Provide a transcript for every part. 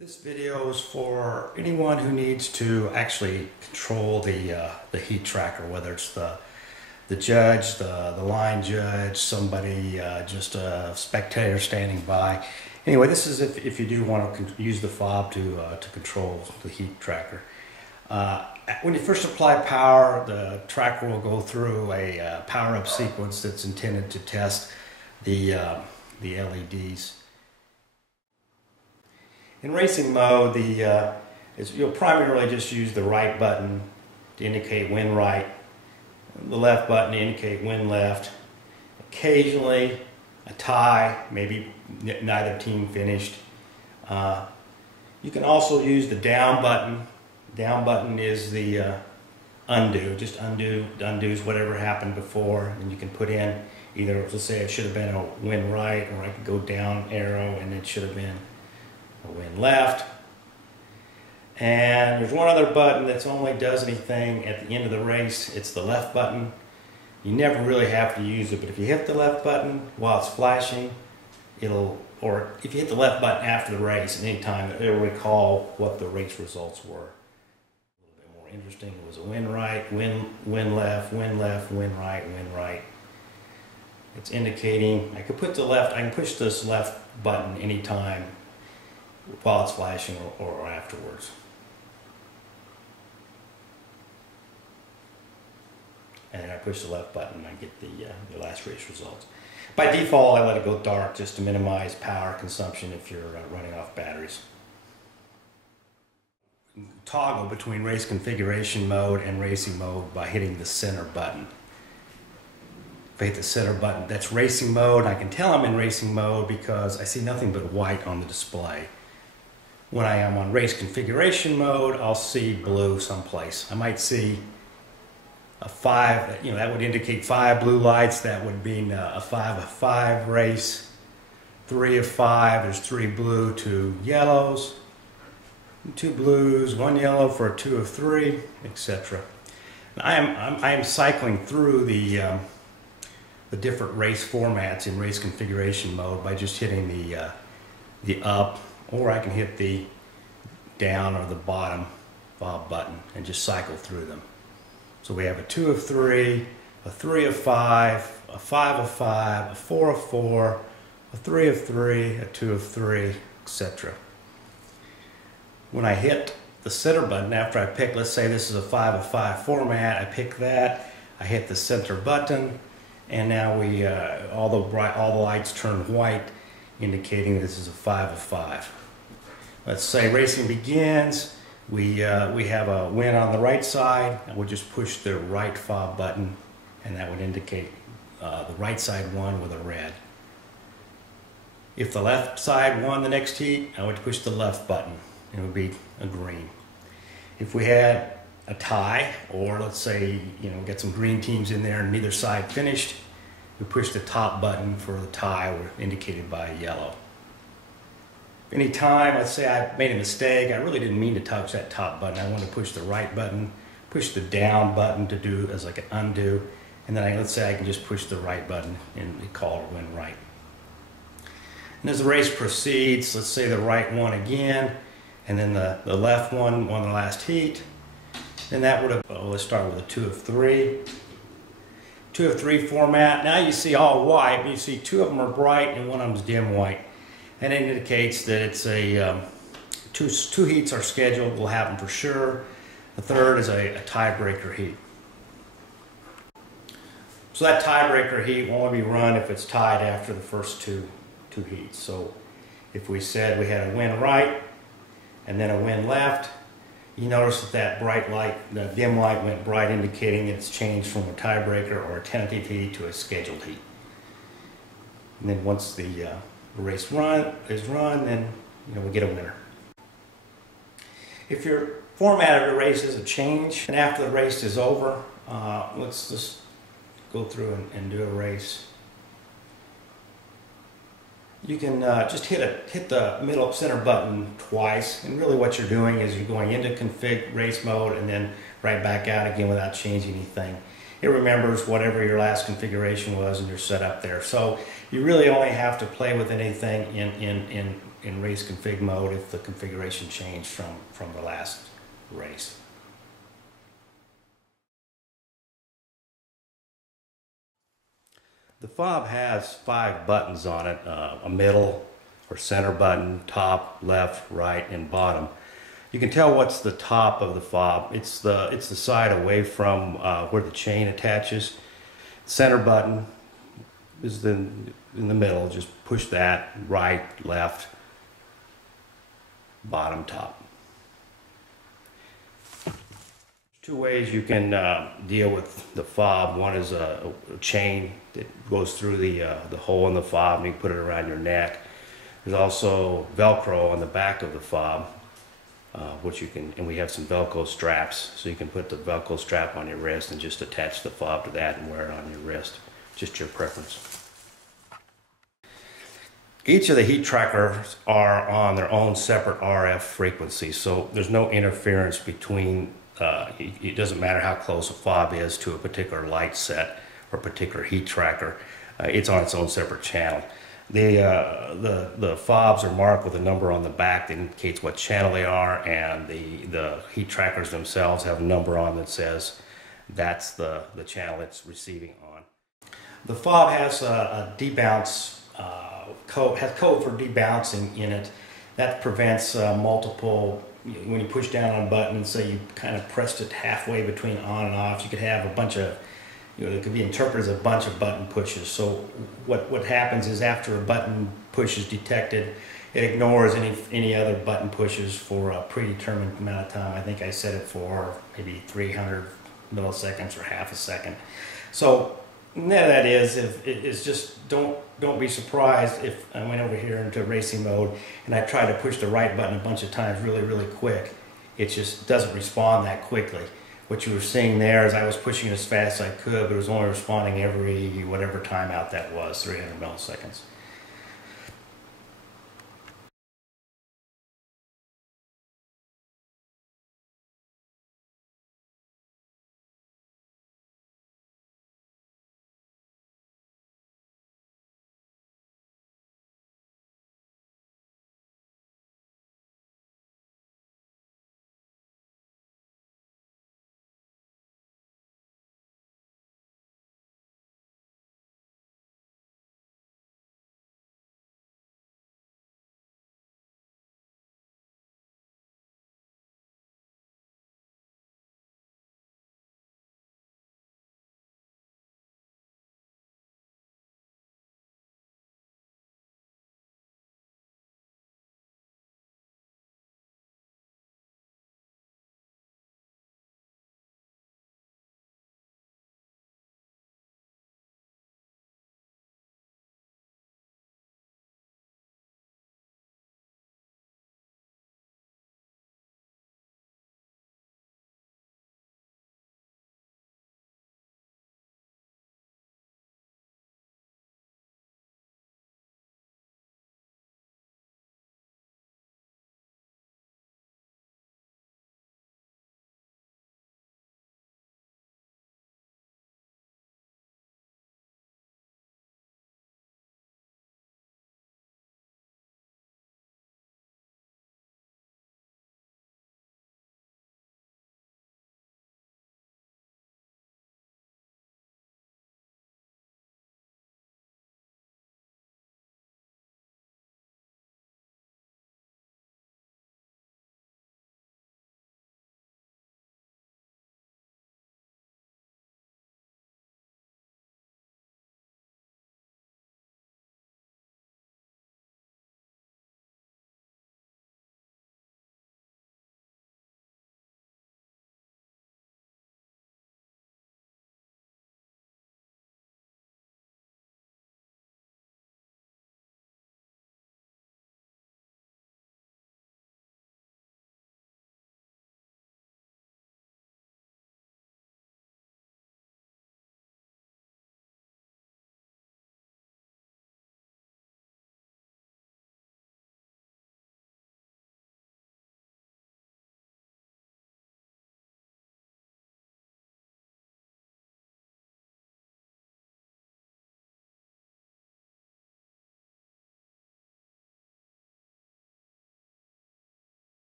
This video is for anyone who needs to actually control the heat tracker, whether it's the judge, the line judge, somebody, just a spectator standing by. Anyway, this is if you do want to use the fob to control the heat tracker. When you first apply power, the tracker will go through a power-up sequence that's intended to test the LEDs. In racing mode, you'll primarily just use the right button to indicate when right, the left button to indicate when left. Occasionally, a tie, maybe neither team finished. You can also use the down button. Down button is the undo, just undoes whatever happened before, and you can put in either, let's say it should have been a when right, or I could go down arrow and it should have been a when left. And there's one other button that only does anything at the end of the race. It's the left button. You never really have to use it, but if you hit the left button while it's flashing, or if you hit the left button after the race at any time, it'll recall what the race results were. A little bit more interesting, it was a when right, when left, when left, when right, when right. It's indicating I can push this left button anytime while it's flashing or afterwards. And I push the left button and I get the last race results. By default, I let it go dark just to minimize power consumption if you're running off batteries. Toggle between race configuration mode and racing mode by hitting the center button. If I hit the center button, that's racing mode. I can tell I'm in racing mode because I see nothing but white on the display. When I am on race configuration mode, I'll see blue someplace. I might see a 5, that would indicate 5 blue lights. That would mean a 5 of 5 race. 3 of 5, there's 3 blue, 2 yellows, 2 blues, 1 yellow for a 2 of 3, etc. I am cycling through the different race formats in race configuration mode by just hitting the up, or I can hit the down or the bottom fob button and just cycle through them. So we have a 2 of 3, a 3 of 5, a 5 of 5, a 4 of 4, a 3 of 3, a 2 of 3, etc. When I hit the center button after I pick, let's say this is a 5 of 5 format, I pick that, I hit the center button, and now all the lights turn white, indicating this is a 5 of 5. Let's say racing begins. We have a win on the right side, and we'll just push the right fob button, and that would indicate the right side won with a red. If the left side won the next heat, I would push the left button, and it would be a green. If we had a tie, or let's say get some green teams in there and neither side finished, we push the top button for the tie, indicated by yellow. Anytime, let's say I made a mistake, I really didn't mean to touch that top button, I wanted to push the right button, push the down button to do as like an undo, and then let's say I can just push the right button and call it when right. And as the race proceeds, let's say the right won again, and then the left one won the last heat, then that would have, let's start with a 2 of 3. 2 of 3 format. Now you see all white, but you see 2 of them are bright and 1 of them is dim white. And it indicates that it's a two heats are scheduled, will happen for sure. The third is a tiebreaker heat. So that tiebreaker heat will only be run if it's tied after the first two heats. So if we said we had a win right and then a win left, you notice that bright light, the dim light went bright, indicating it's changed from a tiebreaker or a tentative heat to a scheduled heat. And then once the race is run, then we get a winner. If your format of the race is a change, and after the race is over, let's just go through and do a race. You can just hit the middle center button twice, and really what you're doing is you're going into config race mode and then right back out again without changing anything. It remembers whatever your last configuration was and you're set up there. So you really only have to play with anything in race config mode if the configuration changed from the last race. The fob has 5 buttons on it, a middle or center button, top, left, right, and bottom. You can tell what's the top of the fob. It's the side away from where the chain attaches. Center button is in the middle. Just push that, right, left, bottom, top. 2 ways you can deal with the fob. One is a chain that goes through the hole in the fob, and you can put it around your neck. There's also Velcro on the back of the fob, which you can, and we have some Velcro straps, so you can put the Velcro strap on your wrist and just attach the fob to that and wear it on your wrist. Just your preference. Each of the heat trackers are on their own separate RF frequency, so there's no interference between it doesn't matter how close a fob is to a particular light set or particular heat tracker. It's on its own separate channel. The fobs are marked with a number on the back that indicates what channel they are, and the heat trackers themselves have a number on that says that's the channel it's receiving on. The fob has a debounce code, has code for debouncing in it. That prevents multiple. When you push down on a button and say you kind of pressed it halfway between on and off, you could have a bunch of, it could be interpreted as a bunch of button pushes. So what happens is after a button push is detected, it ignores any other button pushes for a predetermined amount of time. I think I set it for maybe 300 milliseconds or half a second. So net of that is just don't be surprised if I went over here into racing mode and I tried to push the right button a bunch of times really quick. It just doesn't respond that quickly. What you were seeing there is I was pushing as fast as I could, but it was only responding every whatever timeout that was, 300 milliseconds.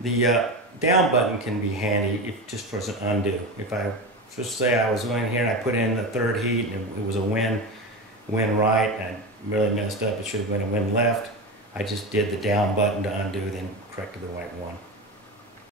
The down button can be handy just for as an undo. If I just say I was going here and I put in the third heat and it was a win right, and I really messed up, it should have been a win left. I just did the down button to undo, then corrected the right one.